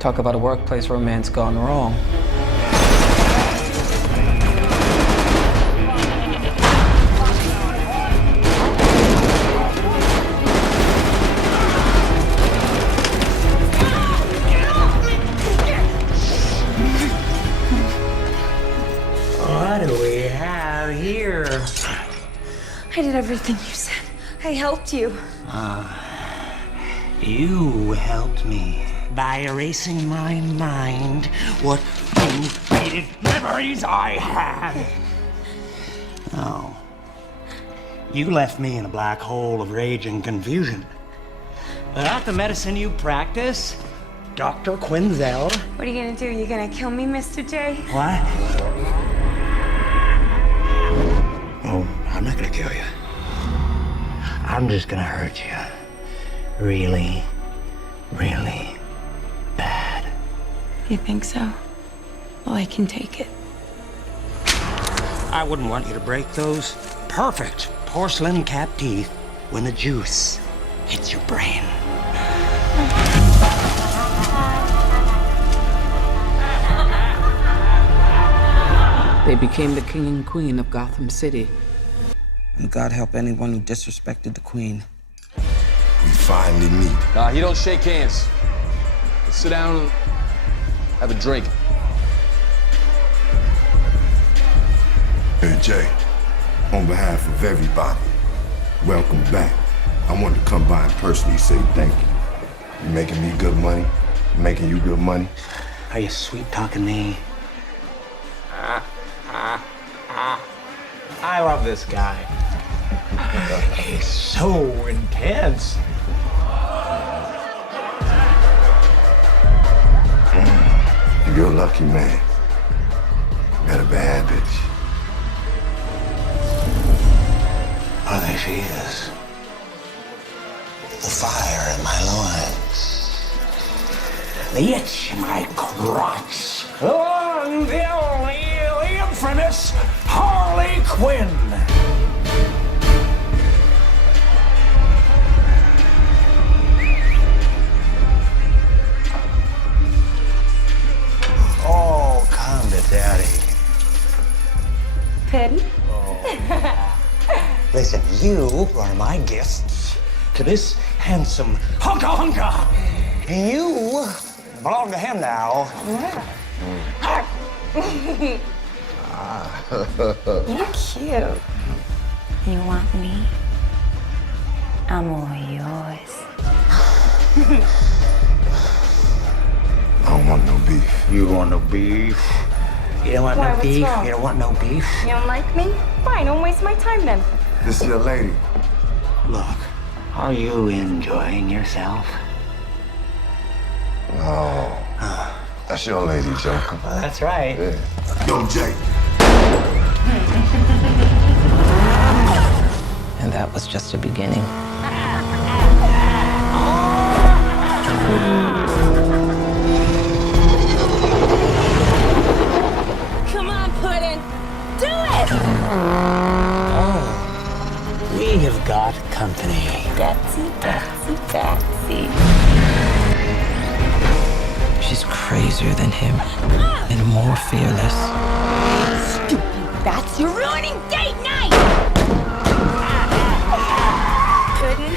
Talk about a workplace romance gone wrong. What do we have here? I did everything you said. I helped you. You helped me by erasing my mind what you hated memories I had. Oh. You left me in a black hole of rage and confusion. Without the medicine you practice, Dr. Quinzel. What are you gonna do? You gonna kill me, Mr. J? What? Oh, I'm not gonna kill you. I'm just gonna hurt you. Really, really bad. You think so? Well, I can take it. I wouldn't want you to break those perfect porcelain cap teeth when the juice hits your brain. They became the king and queen of Gotham City. And God help anyone who disrespected the queen. We finally meet. Nah, you don't shake hands. Let's sit down and have a drink. Hey, Jay, on behalf of everybody, welcome back. I wanted to come by and personally say thank you. You're making me good money, making you good money. Are you sweet-talking me? I love this guy. He's so intense. You're a lucky man. Met a bad bitch. Oh, there she is. The fire in my loins. The itch in my crotch. Oh, the infamous Harley Quinn. Oh, come to daddy. Pin? Listen, you are my gifts to this handsome hunka. You belong to him now. You're cute. You want me? I'm all yours. I don't want no beef. You want no beef? You don't want Why, no what's beef? wrong? You don't want no beef? You don't like me? Fine, don't waste my time then. This is your lady. Look, are you enjoying yourself? Oh, that's your lady, Joker. Well, that's right. Yeah. Yo, Jay. And that was just the beginning. Come on, Puddin'. Do it! Oh, we have got company. Betsy. She's crazier than him and more fearless. Stupid bats, you're ruining date night! Puddin'.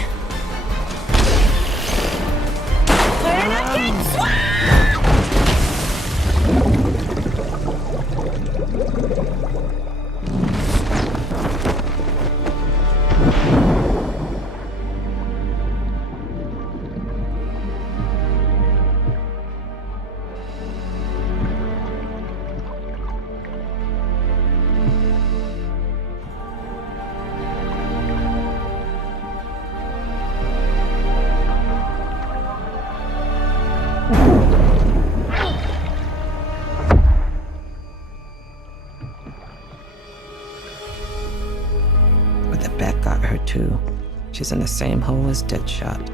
Puddin' again! But the bat got her too. She's in the same hole as Deadshot.